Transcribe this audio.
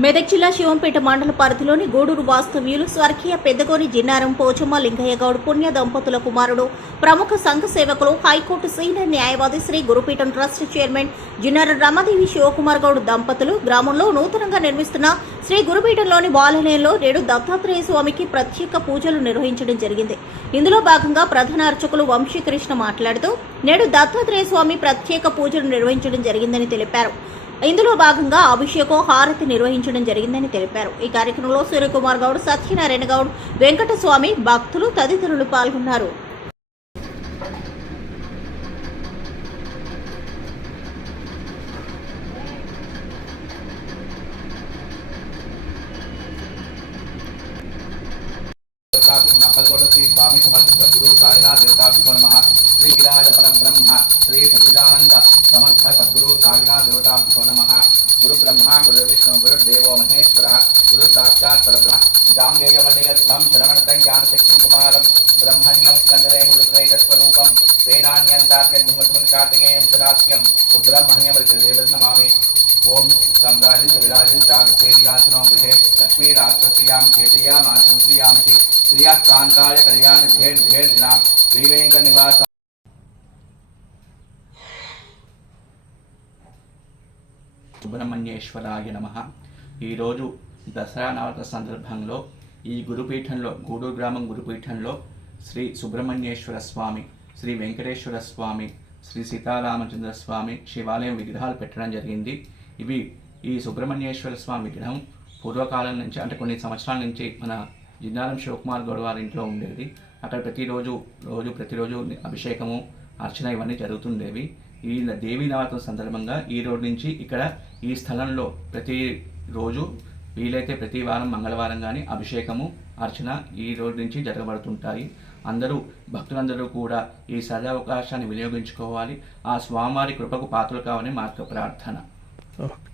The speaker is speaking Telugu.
మెదక్ జిల్లా శివంపేట మండల పరిధిలోని గూడూరు వాస్తవ్యులు స్వర్గీయ పెద్దగోని జిన్నారం పోచమ్మ లింగయ్య గౌడ్ పుణ్య దంపతుల కుమారుడు ప్రముఖ సంఘ సేవకులు హైకోర్టు సీనియర్ న్యాయవాది శ్రీ గురుపీఠం ట్రస్ట్ చైర్మన్ జిన్నారం రమాదేవి శివకుమార్ గౌడ్ దంపతులు గ్రామంలో నూతనంగా నిర్మిస్తున్న శ్రీ గురుపీఠంలోని బాలనేలో నేడు దత్తాత్రేయ స్వామికి ప్రత్యేక పూజలు నిర్వహించడం జరిగింది. ఇందులో భాగంగా ప్రధాన అర్చకులు వంశీకృష్ణ మాట్లాడుతూ నేడు దత్తాత్రేయ స్వామి ప్రత్యేక పూజలు నిర్వహించడం జరిగిందని తెలిపారు. ఇందులో భాగంగా అభిషేకం హారతి నిర్వహించడం జరిగిందని తెలిపారు. ఈ కార్యక్రమంలో సూర్యకుమార్ గౌడ్ సత్యనారాయణ గౌడ్ వెంకటస్వామి భక్తులు తదితరులు పాల్గొన్నారు. శ్రీ స్వామి సమర్థ గురు సాయినాథ్ దేవతాభ్యో శ్రీ గిరాజ బ్రహ్మ శ్రీ गोविंद समर्थ सद्गुरु सागरा देवता नम। गुरु ब्रह्मा, गुरु विष्णु, गुरु साक्षात् परब्रह्म। गाङ्गेयमण्डिगर्भं श्रवणतं ज्ञानशक्तिं कुमारं। ब्रह्मण्यं स्कन्दरे हृदयस्वरूपं तेनान्यन्तात्यग्निमध्वन्कार्तिकेयं सदास्यं सुब्रह्मण्यं ऋतुदेव नमामि ओम सम्राजन च विराजन चागसेरियासनो गृहे लक्ष्मीराक्षस्यां चेतयामासं श्रियामति श्रियाः कान्ताय कल्याणधेर्धेर्दिनां श्रीवेङ्कनिवास సుబ్రహ్మణ్యేశ్వరాయ నమ. ఈరోజు దసరా నవరాత్రి సందర్భంలో ఈ గురుపీఠంలో గూడూరు గ్రామం గురుపీఠంలో శ్రీ సుబ్రహ్మణ్యేశ్వర స్వామి శ్రీ వెంకటేశ్వర స్వామి శ్రీ సీతారామచంద్ర స్వామి శివాలయం విగ్రహాలు పెట్టడం జరిగింది. ఇవి ఈ సుబ్రహ్మణ్యేశ్వర స్వామి విగ్రహం పూర్వకాలం నుంచి అంటే కొన్ని సంవత్సరాల నుంచి మన జిన్నారం శివకుమార్ గౌడ్ వారి ఇంట్లో ఉండేది. అక్కడ ప్రతిరోజు రోజు ప్రతిరోజు అభిషేకము అర్చన ఇవన్నీ జరుగుతుండేవి. ఈ దేవీ నవరాత్రి సందర్భంగా ఈ రోజు నుంచి ఇక్కడ ఈ స్థలంలో ప్రతి రోజు వీలైతే ప్రతి వారం మంగళవారం కానీ అభిషేకము అర్చన ఈ రోజు నుంచి జరగబడుతుంటాయి. అందరూ భక్తులందరూ కూడా ఈ సదావకాశాన్ని వినియోగించుకోవాలి. ఆ స్వామివారి కృపకు పాత్రలు కావాలని మా యొక్క ప్రార్థన. ఓకే.